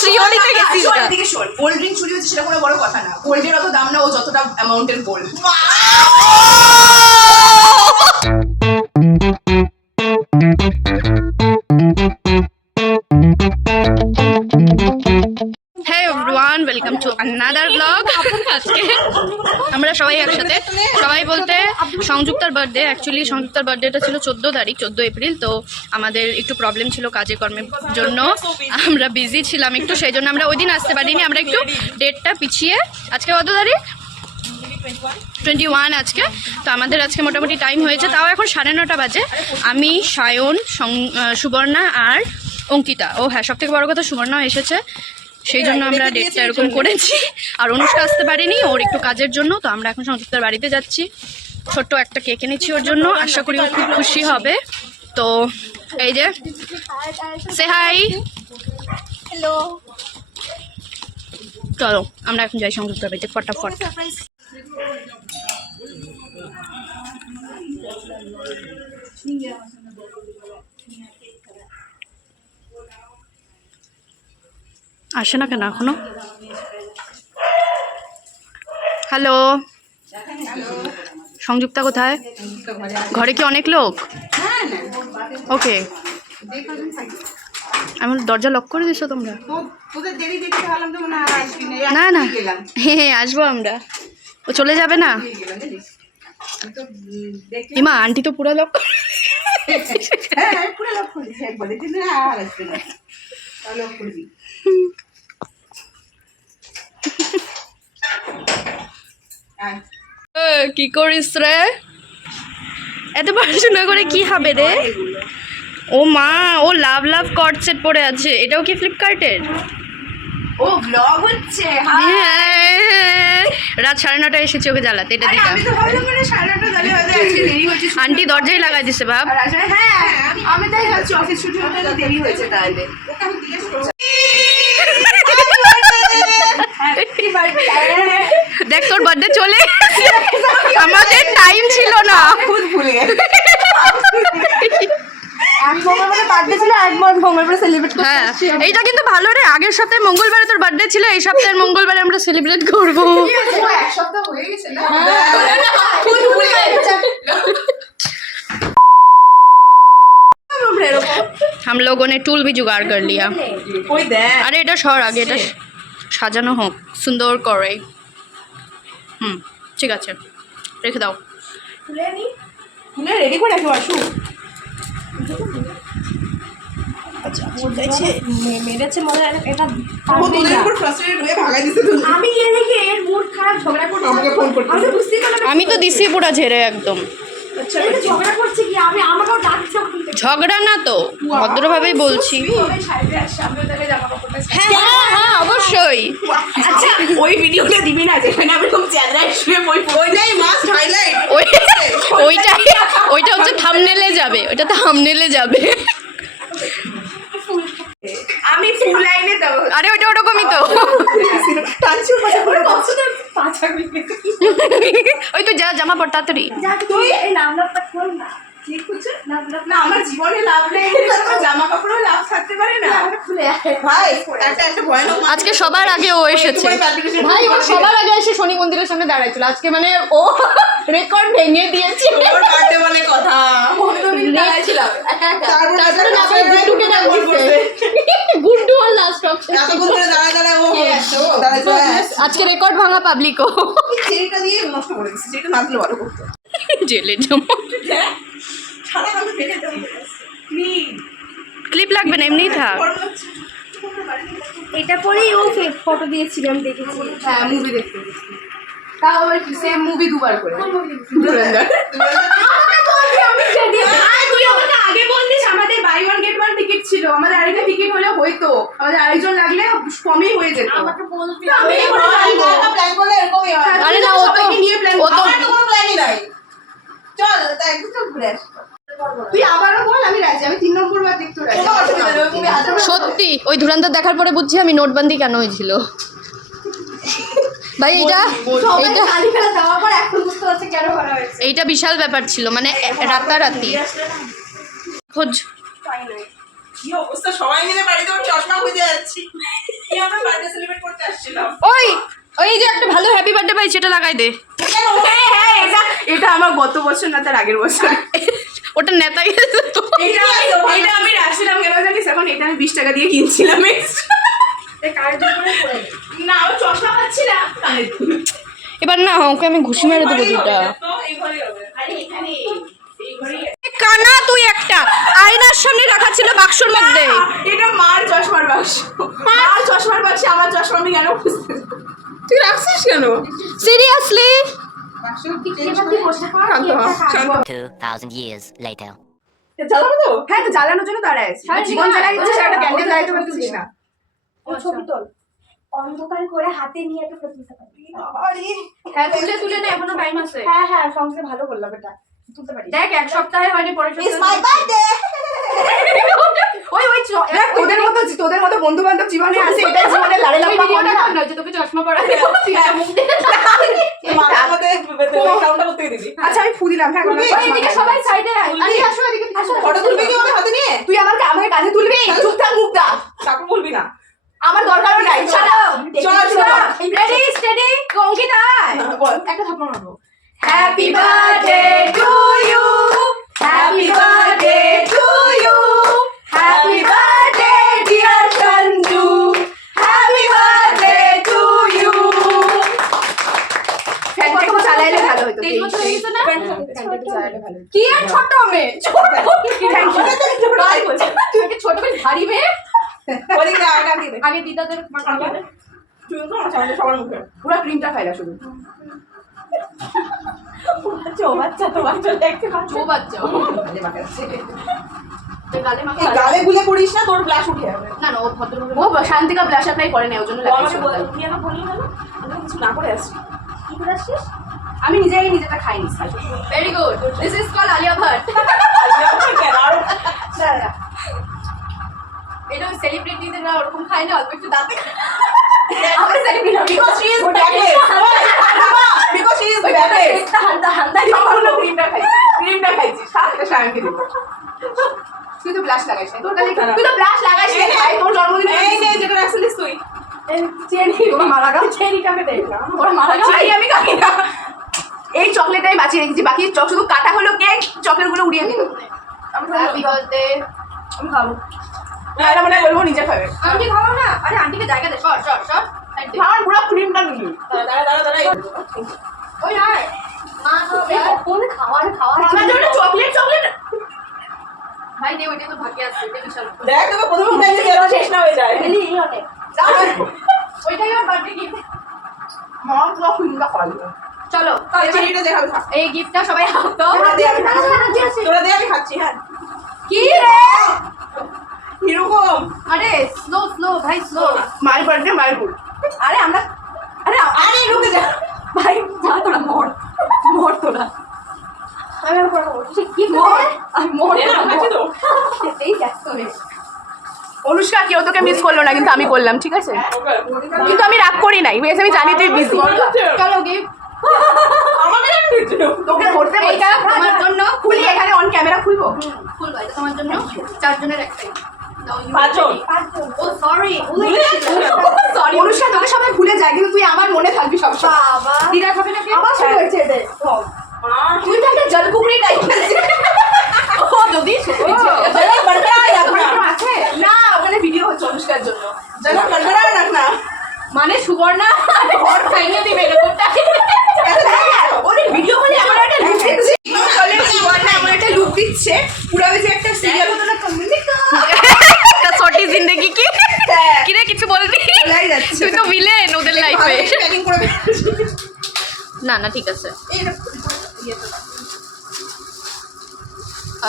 শ্রীহরিতে গেছিস না। এদিকে শোন, গোল্ড রিং চুরি হচ্ছে সেটা কোনো বড় কথা না, গোল্ডের অত দাম না, ও যতটা অ্যামাউন্টের gold. Hey everyone, welcome to another vlog. আজকে আমরা সবাই একসাথে, সবাই বলতে সংযুক্তার বার্থডে। অ্যাকচুয়ালি সংযুক্তার বার্থডেটা ছিল 14 তারিখ, 14 এপ্রিল। তো আমাদের একটু প্রবলেম ছিল কাজে কর্মের জন্য, আমরা বিজি ছিলাম একটু, সেই জন্য আমরা ওই দিন আসতে পারিনি। আমরা একটু ডেটটা পিছিয়ে, আজকে কত তারিখ? 21 আজকে। তো আমাদের আজকে মোটামুটি টাইম হয়েছে, তাও এখন 9:30 বাজে। আমি, সায়ন, সুবর্ণা আর অঙ্কিতা। ও হ্যাঁ, সব থেকে বড় কথা সুবর্ণাও এসেছে, সেই জন্য আমরা ডেটটা এরকম করেছি। আর অনুষ্কা আসতে পারিনি, ওর একটু কাজের জন্য। তো আমরা এখন সংযুক্তার বাড়িতে যাচ্ছি, ছোট্ট একটা কেক এনেছি ওর জন্য, আশা করি ও খুব খুশি হবে। তো এই যে সে হাই, হ্যালো, চলো আমরা এখন যাই সংযুক্তার বাড়িতে ফটাফট। আসে না কেন এখনো? হ্যালো, সংযুক্তা কোথায়? ঘরে কি অনেক লোক? ওকে, এমন দরজা লক করে দিছো তোমরা? না না, হ্যাঁ আসবো আমরা। ও চলে যাবে না? ইমা আন্টি তো পুরো লক কি করিস রে? এত পড়াশোনা করে কি হবে রে? ও মা, ও লাভ লাভ কর্ড সেট পরে আছে। এটাও কি ফ্লিপকার্টের? ও ব্লগ হচ্ছে। হ্যাঁ, রাত 9:30 এসেছি ওকে জ্বালাতে। এটা দিলাম। আমি তো ভাবলাম মানে 9:30 জ্বালিয়ে হয়তো আজকে দেরি হয়েছে। আন্টি দরজাই লাগাই দিছে ভাব। হ্যাঁ, আমি তাই ভাবছি অফিস ছুটি হতে দেরি হয়েছে তাহলে। দেখ তোর বার্থডে চলে, আমাদের টাইম ছিল না। খুব ভুলে গেছি। আমি মঙ্গলবারে বার্থডে ছিল, একবার মঙ্গলবারে সেলিব্রেট করতে হ্যাঁ, আসছি। এইটা কিন্তু ভালো রে। আগের সপ্তাহে মঙ্গলবারে তোর বার্থডে ছিল, এই সপ্তাহের মঙ্গলবারে আমরা সেলিব্রেট করবো। এক সপ্তাহ হয়ে গেছে না? খুব ভুলে গেছি। हम लोगों ने टूल भी जुगाड़ कर लिया। ওই দেখ, अरे এটা সর আগে, এটা সাজানো হোক সুন্দর করে। ঠিক আছে, রেখে দাও। খুলে রেডি করে রাখো আসু। মেরেছে মনে হয় এটা ও তোদের উপর ফ্রাস্ট্রেটেড হয়ে ভাগাই দিতে তো। আমি গিয়ে দেখি এর মুড খারাপ, ঝগড়া করছে। আমাকে ফোন করতে। আমি তো বুঝতেই পারলাম না। আমি তো দিছি পুরা ঝেড়ে একদম। আচ্ছা, এটা ঝগড়া করছে কি? আমি আমাকেও ডাকছে ওখান থেকে। ঝগড়া না তো, ভদ্রভাবেই বলছি। সবাই সাইডে আসছে, আমিও তাহলে জামা কাপড়টা হ্যাঁ হ্যাঁ হ্যাঁ, অবশ্যই। আচ্ছা ওই ভিডিওটা দিবি না যেখানে আমি খুব চেহারায় শুয়ে বই ওইটাই মাস্ট হাইলাইট। ওইটা হচ্ছে থাম্বনেলে যাবে, ওইটা থাম্বনেলে যাবে। আমি ফুল লাইনে দেবো। আরে ওইটা ওরকমই তো। টানছি পাশে করে পছন্দের পাঁচা মিলে। ওই তো যা, জামা পর তাড়াতাড়ি। যা তুই এই নামটা খোল না। কি করছিস? না না আমার জীবনে লাভ নেই, তো জামা কাপড়ও লাভ থাকতে পারে না। আমাকে খুলে আয়। ভাই একটা ভয়ানক আজকে সবার আগে ও এসেছে ভাই, ও সবার আগে এসে শনি মন্দিরের সামনে দাঁড়াইছিল। আজকে মানে ও রেকর্ড ভেঙে দিয়েছে। ওর বার্থডে বলে কথা। দাঁড়াইছিলাম তারপরে না ভাই গুড্ডুকে ডাক দিছে। গুড্ডু আর লাস্ট অপশন। এতক্ষণ ধরে দাঁড়ায় ও দাঁড়াইছে। আজকে রেকর্ড ভাঙা পাবলিক ও। চেরিটা দিয়ে নষ্ট করে দিচ্ছি, যেটা না দিলে ভালো করতো। জেলে যাবো। সারা আমি ফেলে দেবো। ক্লিপ লাগবে না, এমনিই থাক। এটা পরেই ও ফটো দিয়েছিল, আমি দেখেছি। হ্যাঁ মুভি দেখতে গেছি, তাও আবার কি সেম মুভি দুবার করে। ধুরন্ধর। তুই আমাকে আগে বলতিস আমাদের buy one get one ticket ছিল, আমাদের আরেকটা টিকিট হলে হয়তো, আমাদের আরেকজন লাগলে কমই হয়ে যেত। আমাকে বলবি। আমি প্ল্যান করলে এরকমই হয়। আরে না, ও তো নিয়ে প্ল্যান, ও তো আমার তো কোনো প্ল্যানই নাই। চল তাই একটু তো ঘুরে আসি। তুই আবারও বল, আমি রাজি, আমি 3 নম্বর বার দেখতে রাজি। কোনো অসুবিধা নেই, তুমি হাতে সত্যি ওই ধুরন্ধর দেখার পরে বুঝছি আমি নোটবন্দি কেন হয়েছিল। ভাই এইটা খালি ফেলা দেওয়ার পর এখন বুঝতে পারছে কেন করা হয়েছে। এইটা বিশাল ব্যাপার ছিল, মানে রাতারাতি খোঁজ। কি অবস্থা, সবাই মিলে বাড়িতে চশমা খুঁজে যাচ্ছি। এই আমরা বার্থডে সেলিব্রেট করতে আসছিলাম। ওই ওই যে একটা ভালো হ্যাপি বার্থডে পাই সেটা লাগাই দে। হ্যাঁ এটা আমার গত বছর না তার আগের বছর। ওটা নেতা গেছে তো। এটা আমি রাখছিলাম কেন জানিস, এখন এটা আমি 20 টাকা দিয়ে কিনছিলাম। না ও চশমা পাচ্ছি না কানের দুল। এবার না ওকে আমি ঘুষি মেরে দেবো দুটা। কানা তুই একটা আয়নার সামনে রাখা ছিল বাক্সর মধ্যে। এটা মার চশমার বাক্স, মার চশমার বাক্সে আমার চশমা আমি কেন খুঁজতে যাব? তুই রাখছিস কেন? Seriously 2,000 years later. জ্বালাবো তো? হ্যাঁ তো জ্বালানোর জন্য দাঁড়ায় আছি। জীবন জ্বালাই হচ্ছে, একটা ক্যান্ডেল জ্বালাইতে পারছিস না। ছবি তোল, অন্ধকার করে হাতে নিয়ে একটা ফটো তুলতে পারি। আরে হ্যাঁ তুলে নে, এখনো টাইম আছে। হ্যাঁ সঙ্গে ভালো করলাম, এটা তুলতে পারি। দেখ এক সপ্তাহে হয়নি, পরের ইটস সপ্তাহে মাই বার্থডে। ওই দেখ তোদের মতো বন্ধু বান্ধব জীবনে আছে, এটা জীবনে লাড়ে লাম্বা ভিডিওটা কর না, যে তোকে চশমা পরা মুখ দিয়ে। আচ্ছা আমি ফু দিলাম। হ্যাঁ এদিকে সবাই সাইডে আয়। আরে আসো এদিকে আসো। ফটো তুলবি কি ওর হাতে নিয়ে? তুই আমাকে কাঁধে তুলবি? চুপ থাক, মুখ দা। তারপর বলবি না। আমার দরকারও নাই। চল রেডি স্টেডি অঙ্কিতা বল। একটা থাপ্পড় মারবো। Happy birthday to you, happy birthday to you, happy birthday dear Sanju, happy birthday to you. ফ্যানটা একটু চালাইলে ভালো হতো। 3 বছর হয়ে গেছে না? কি আর ছোট মেয়ে, ছোট তুই একটা ছোট করে ভারী মেয়ে। ওদিকে আগে আগে দে। আগে দিদাদের মাখাবে। চুল তো আমার সবার মুখে পুরো ক্রিমটা খাইলা শুধু। বাচ্চা তো বাচ্চা দেখতে পাচ্ছ। ও বাচ্চা গালে মাখাচ্ছে। তো গালে মাখা। এই গালে গুলে করিস না, তোর ব্লাশ উঠে যাবে। না না ও ভদ্রভাবে ও শান্তিকা ব্লাশ অ্যাপ্লাই করে না, ওর জন্য তুই লাগিয়েছে। আমাকে বললি না, আমি কিছু না করে আসছি। কি করে আসছিস? আমি নিজেটা খাইনি। Very good, this is call Alia Bhatt. এটা ওই সেলিব্রিটিরা ওরকম খায় না, অল্প একটু দাঁতে আমরা celebrity Because she is backless. Because she is backless. Halda Halda সম্পূর্ণ ক্রিমটা খাইছিস। হ্যাঁ এটা সায়নকে দেবো। তুই তো ব্লাশ লাগাইস না। তুই তো ব্লাশ লাগাইস না ভাই, তোর জন্মদিনে। এই নে যেটা রাখছিলিস তুই। চেরি তোমার মালা গাও। চেরিটাকে দেখ না। ওরা মালা গাও। আমি খাই না। এই চকলেটটাই বাঁচিয়ে রেখেছি, বাকি শুধু কাটা হলো কেক, চকলেটগুলো উড়িয়ে দিল। Happy birthday. আমি খাবো না, এটা মনে হয় বলবো নিজে খাবে। আন্টি খাও না? আরে আন্টিকে জায়গা দে, সর সর সর। আমার পুরো ক্রিমটা নিবি। দাঁড়া ওই আয় মা খাবে। কোন খাওয়ার আমার জন্য চকলেট ভাই দে, ওইটা তো ভাগ্যে আছে, দে বিশাল। দেখ তোকে প্রথম টাইমে দেওয়া শেষ না হয়ে যায়। এলি অনেক ওইটাই ওর বার্থডে গিফট। মা পুরো ক্রিমটা খাওয়া দিল। চলো চিনিটা দেখাবে। এই গিফটটা সবাই হাতো। তোরা দে, আমি খাচ্ছি। হ্যাঁ কি রে? এরকম আরে স্লো স্লো ভাই স্লো। মায়ের বার্থডে মায়ের ভুল। আরে আমরা আরে রুকে যা ভাই যা তোরা মর তোরা। আমি আর করবো কি মর, আমি মর এই দেখতো রে। অনুষ্কা কেউ তোকে মিস করলো না, কিন্তু আমি করলাম, ঠিক আছে? কিন্তু আমি রাগ করি নাই, বেশ আমি জানি তুই বিজি। চলো গিফট তোকে ধরতে এইটা তোমার জন্য। খুলি এখানে অন ক্যামেরা খুলবো। খুলবা, এটা তোমার জন্য। চারজনের একটাই। পাঁচজন। ও সরি সরি অনুষ্কা, তোকে সবাই ভুলে যায় কিন্তু তুই আমার মনে থাকবি সবসময়। বাবা দিদা খাবে নাকি? আবার শুরু হয়েছে এদের। তুই তো একটা জলকুকুরি টাইপের। ও যদি আছে না, ওখানে ভিডিও হচ্ছে অনুষ্কার জন্য। যেন গড়গড়ায় রাখ না, মানে সুবর্ণা ঘর খাইয়ে দিবে এরকমটা। ওদের ভিডিও বলে আমার একটা লুক দিচ্ছে। সুবর্ণা আমার একটা লুক দিচ্ছে, পুরো যে একটা সিরিয়াল হতো না, ছোটি জিন্দগি কি কি রে, কিছু বলবি? বলাই যাচ্ছে। তুই তো ভিলেন ওদের লাইফে। প্যাকিং করে না না ঠিক আছে।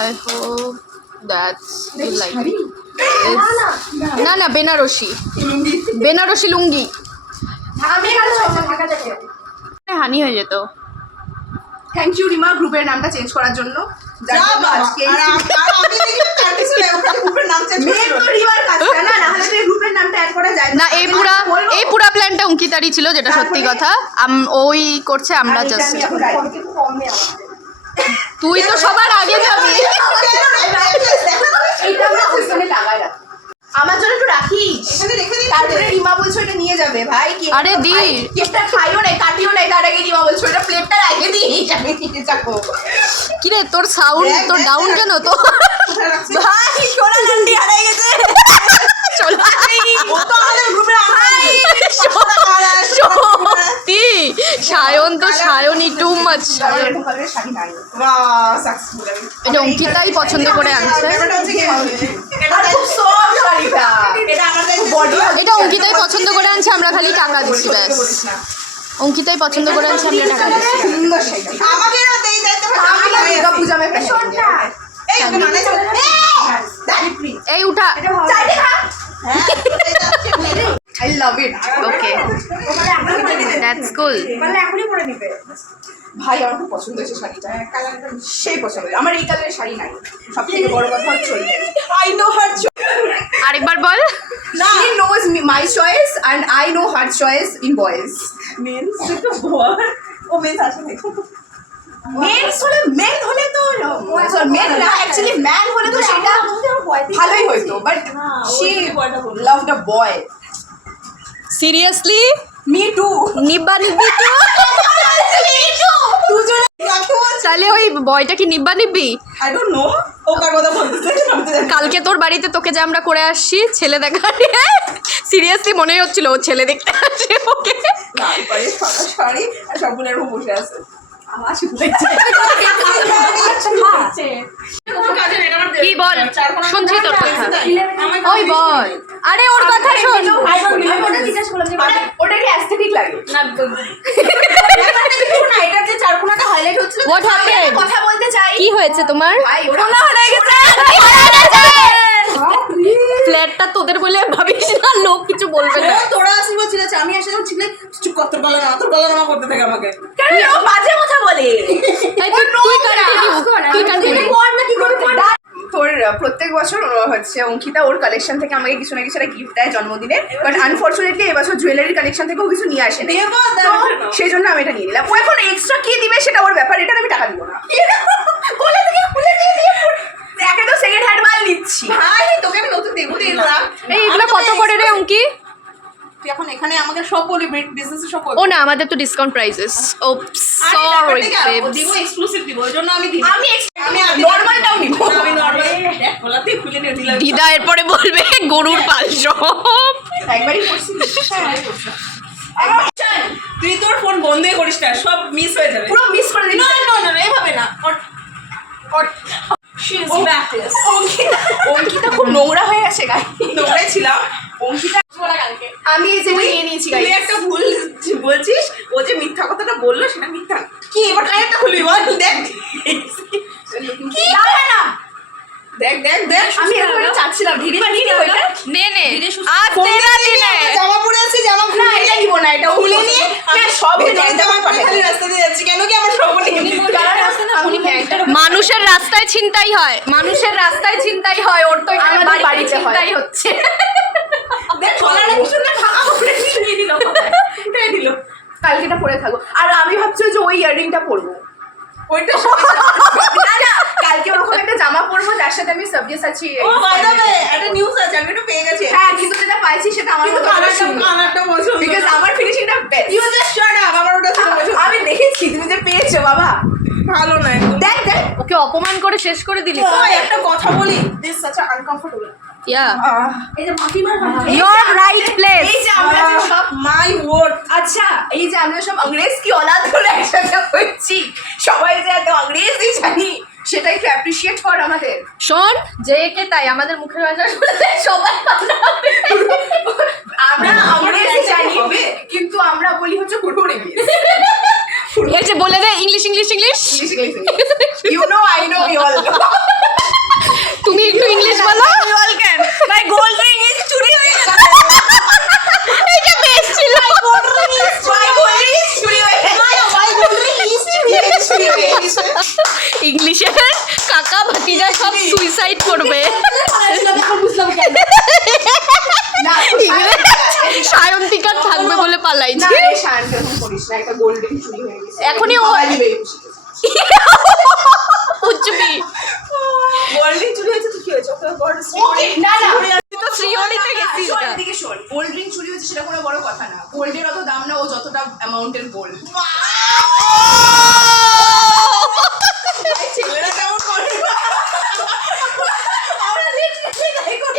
I hope that's you like it. না না বেনারসি বেনারসি লুঙ্গি। আমি আর ঢাকা থেকে হানি হয়ে যেত। থ্যাংক ইউ রিমা গ্রুপের নামটা চেঞ্জ করার জন্য। না এই পুরা প্ল্যানটা অঙ্কিতারই ছিল, যেটা সত্যি কথা। ওই করছে, আমরা জাস্ট। তুই তো সবার আগে যাবি। আমার জন্য একটু রাখিস এখানে রেখে দিই তারপরে রিমা বলছো এটা নিয়ে যাবে ভাই আরে দি। কেকটা খাইও না কাটিও না তার আগে রিমা বলছো এটা প্লেটটা রেখে দিই যাবে নিয়ে যাবো কিরে তোর সাউন্ড তোর ডাউন কেন তো কোথায় রাখছি ভাই সোনা লান্ডি হারিয়ে গেছে ও তো আমাদের গ্রুপের সত্যি সায়ন তো সায়নই টু মাচ এরকম কালারের শাড়ি নাই বাহ সাকসেসফুল এটা অঙ্কিতাই পছন্দ করে আনছে ব্যাপারটা হচ্ছে কি আর খুব সফট শাড়িটা এটা আমাদের বডি এটা অঙ্কিতাই পছন্দ করে আনছে আমরা খালি টাকা দিচ্ছি ব্যাস বলিস না অঙ্কিতাই পছন্দ করে আনছে আমরা টাকা দিচ্ছি সুন্দর শাড়িটা আমাকে না দেই যাইতে হবে আমি না দুর্গা পূজা মে শোনটা এই তো মানে এই উঠা চাইতে খা হ্যাঁ I love it okay that's কুল মানে এখনই পরে নিবে ভাই আমার খুব পছন্দ হয়েছে শাড়িটা সেই পছন্দ হয়েছে। আমার এই কালারের শাড়ি নাই সব থেকে বড় কথা হচ্ছে আই নো হার আরেকবার বল she knows my choice and I know her choice in boys men's তো বল ও মেন্স আসে দেখো মেন হলে তো মেন না অ্যাকচুয়ালি ম্যান হলে তো সেটা ভালোই হইতো but she loved a boy seriously me too নিব্বা নিব্বি তাহলে ওই বয়টা কি নিব্বা নিব্বি আই ডোন্ট নো ও কার কথা বলতেছে আমি তো জানি না। কালকে তোর বাড়িতে তোকে যে আমরা করে আসছি ছেলে দেখা সিরিয়াসলি মনেই হচ্ছিল ও ছেলে দেখতে আসছে ওকে তারপরে সাদা শাড়ি আর সবগুলো এরকম বসে আছে আমার শুনতে কি বল শুনছি তোর কথা ওই বল আরে ওর কথা শোন ওটা কি অ্যাস্থেটিক লাগে এটার যে চারকোনাটা হাইলাইট হচ্ছিল হোয়াট হ্যাপেন্ড কথা বলতে চাই কি হয়েছে তোমার ভাই ওটা ফ্ল্যাটটা তোদের বলে ভাবিস না লোক কিছু বলবে না তোরা আসি বলছিল আমি আসলে ছিল চুপ কর তোর গলা নামা করতে থাকে আমাকে কেন ও বাজে কথা বলে তাই তুই কন্টিনিউ তোর প্রত্যেক বছর হচ্ছে অঙ্কিতা ওর কালেকশন থেকে আমাকে কিছু না কিছু একটা গিফট দেয় জন্মদিনে বাট আনফর্চুনেটলি এবছর জুয়েলারি কালেকশন থেকেও কিছু নিয়ে আসে দেবো, তো সেই জন্য আমি এটা নিয়ে নিলাম ও এখন এক্সট্রা কি দিবে সেটা ওর ব্যাপার এটা আমি টাকা দিব না কোলে থেকে খুলে নিয়ে নিয়ে একে তো সেকেন্ড হ্যান্ড মাল নিচ্ছি ভাই তোকে আমি নতুন দেবো দিই না এই এগুলো কত করে রে অঙ্কি তুই এখন এখানে আমাকে সব বলি বিজনেস সব বলি ও না আমাদের তো ডিসকাউন্ট প্রাইসেস ও সরি বেবস দিব এক্সক্লুসিভ দিব ওই জন্য আমি দিই আমি আমি নর্মালটাও নিব আমি নরমাল দেখ গলাতেই খুলে নিয়ে দিলাম দিদা এরপরে বলবে গরুর পাল সব একবারই করছি তুই তোর ফোন বন্ধই করিস না সব মিস হয়ে যাবে পুরো মিস করে দিই না না না এভাবে না She is backless. অঙ্কিতা খুব নোংরা হয়ে গেছে গাই নোংরাই ছিলাম অঙ্কিতা আমি এই যে নিয়ে নিয়েছি গাই তুই একটা ভুল বলছিস ও যে মিথ্যা কথাটা বললো সেটা মিথ্যা কি এবার একটা খুলবি বল দেখ কি দাঁড়া না দেখ দেখ দেখ আমি এরকম চাচ্ছিলাম ভিড়ি বানিয়ে নিয়ে ওইটা নে নে আজ তেরা দিনে জামা পরে আছি জামা না খুলে এটা নিব না এটা খুলে নিয়ে আমি সব ভেতরে জামা পরে খালি রাস্তা দিয়ে যাচ্ছি কেন কি আমার সব নিয়ে উনি ব্যাগটা মানুষের রাস্তায় ছিনতাই হয় মানুষের রাস্তায় ছিনতাই হয় ওর তো এখানে আমাদের বাড়িতে বাড়িতে হয়। ছিনতাই হচ্ছে দেখ গলাটা কি সুন্দর ফাঁকা করে নিয়ে দিল উঠে দিল কালকেটা পরে থাকবো আর আমি ভাবছি যে ওই ইয়াররিংটা পরবো ওইটা না না কালকে ওরকম একটা জামা পরবো যার সাথে আমি সাবজেক্ট ও বাই দ্য ওয়ে একটা নিউজ আছে আমি একটু পেয়ে গেছি হ্যাঁ কিন্তু যেটা পাইছি সেটা আমার কিন্তু কালারটা পছন্দ বিকজ আমার ফিনিশিংটা best you just shut up আমার ওটা ছিল পছন্দ আমি দেখেছি তুমি যে পেয়েছো বাবা ভালো না একদম দেখ দেখ ওকে অপমান করে শেষ করে দিলি তো ওই একটা কথা বলি দিস সাচ আনকমফোর্টেবল ইয়া এই যে মাটিমার ইওর রাইট প্লেস এই যে আমরা যে সব মাই ওয়ার্ড আচ্ছা এই যে আমরা সব अंग्रेज কি औलाद ধরে একসাথে হচ্ছি সবাই যে এত अंग्रेजी জানি সেটা একটু অ্যাপ্রিশিয়েট কর আমাদের শোন যে কে তাই আমাদের মুখের ভাষা শুনলে সবাই বানাবে। আমরা अंग्रेजी জানি কিন্তু আমরা বলি হচ্ছে কুটুর ইংলিশ এই যে বলে দে English English English you know I know you all তুমি একটু ইংলিশ বলো all can my gold ring is চুরি হয়ে গেছে এটা বেশ ছিল মাই গোল্ড রিং ইজ চুরি হয়ে গেছে মাই গোল্ড রিং ইজ চুরি হয়ে গেছে ইংলিশে কাকা ভাতিজা সব সুইসাইড করবে বুঝলাম কেন না সায়ন্তিকার থাকবে বলে না পালাইছি রে শান্ত এরকম করিস না একটা গোল্ড রিং চুরি হয়ে গেছে এখনই ও উচ্চবি গোল্ড রিং চুরি হয়েছে তো কি হয়েছে ওকে গড ওকে না না তুই তো শ্রী ওদিকে গেছি শোন, এদিকে শোন, গোল্ড রিং চুরি হয়েছে সেটা কোনো বড় কথা না, গোল্ডের অত দাম না, ও যতটা অ্যামাউন্টের গোল্ড। ছেলেরা কেমন করে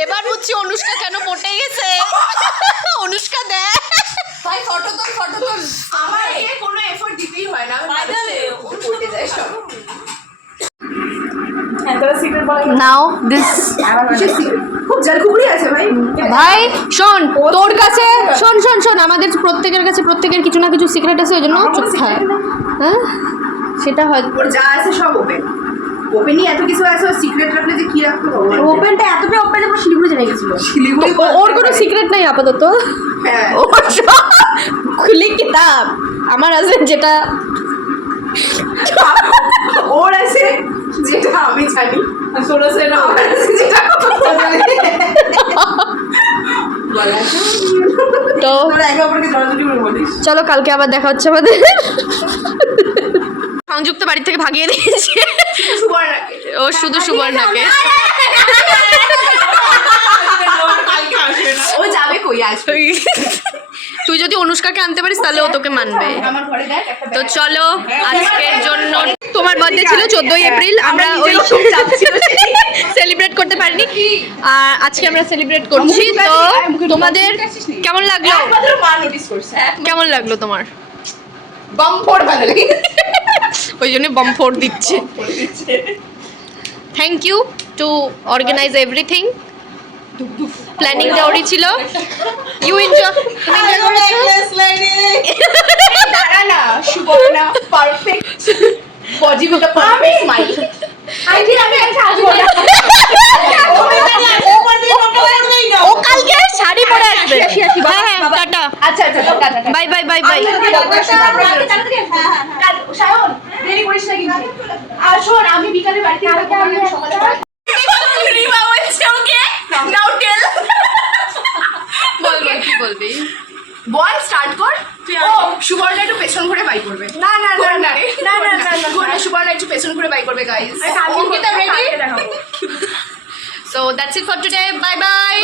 এবার বুঝছি অনুষ্কা কেন পটে গেছে। অনুষ্কা দেয় ভাই ফটো তোল আমাকে কোনো এফোর্ট দিতেই হয় না, আমি করতে যাই সব। নাও দিস। খুব জলকুকুরি আছে ভাই। ভাই শোন, তোর কাছে শোন শোন শোন, আমাদের প্রত্যেকের কাছে প্রত্যেকের কিছু না কিছু সিক্রেট আছে, ওই জন্য চুপ থাক। হ্যাঁ সেটা হয়। ওর যা আছে সব ওপেন, ওপেনই এত কিছু আছে, ওর সিক্রেট রাখলে যে কি রাখতে হবে। ওপেনটা এতটা ওপেন যে শিলিগুড়ি জেনে গেছিল। শিলিগুড়ি ওর কোনো সিক্রেট নাই আপাতত। হ্যাঁ, ওর সব খুলি কিতাব। আমার আছে যেটা ওর আছে যেটা আমি জানি, আর তোর আছে না আমার আছে যেটা ও জানে। বলা তো তোরা একে অপরকে জড়াজড়ি করে বলিস। চলো কালকে আবার দেখা হচ্ছে আমাদের। সংযুক্ত বাড়ি থেকে ভাগিয়ে দিয়েছে সুবর্ণাকে, ও শুধু সুবর্ণাকে। ও যাবে কই আসবে। তুই যদি অনুষ্কাকে আনতে পারিস তাহলে ও তোকে মানবে। আমার ঘরে দেখ একটা তো চলো আজকের জন্য, তোমার বার্থডে ছিল 14ই এপ্রিল, আমরা ওই সেলিব্রেট করতে পারিনি, আর আজকে আমরা সেলিব্রেট করছি। তো তোমাদের কেমন লাগলো? একমাত্র মা নোটিস করছে, কেমন লাগলো তোমার? বাম্পর ভালো লাগে। ওই জন্য বম্ফোর দিচ্ছে। Thank you to organise everything. প্ল্যানিংটা ওরই ছিল। ইউ এনজয়, তুমি এনজয় করেছো? দাঁড়া না, Suborna perfect body with a perfect smile. Aunty আমি একটা আসবো না। ও কালকে শাড়ি পরে আসবে। হ্যাঁ হ্যাঁ টাটা, আচ্ছা আচ্ছা tata. Bye bye bye bye. Sayan দেরি করিস না কিন্তু। আর শোন, আমি বিকালে বাড়িতে থাকবো, আমি সকালে রিমা বলছে ওকে নাও টেল। বল বল কি বলবি? বল স্টার্ট কর। ও সুবর্ণা একটু পেছন ঘুরে বাই করবে। না না না না না না না, সুবর্ণা একটু পেছন ঘুরে বাই করবে guys. Ankita ready? So that's it for today. Bye bye.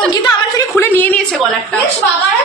Ankita আমার থেকে খুলে নিয়ে নিয়েছে গলারটা। বাবারা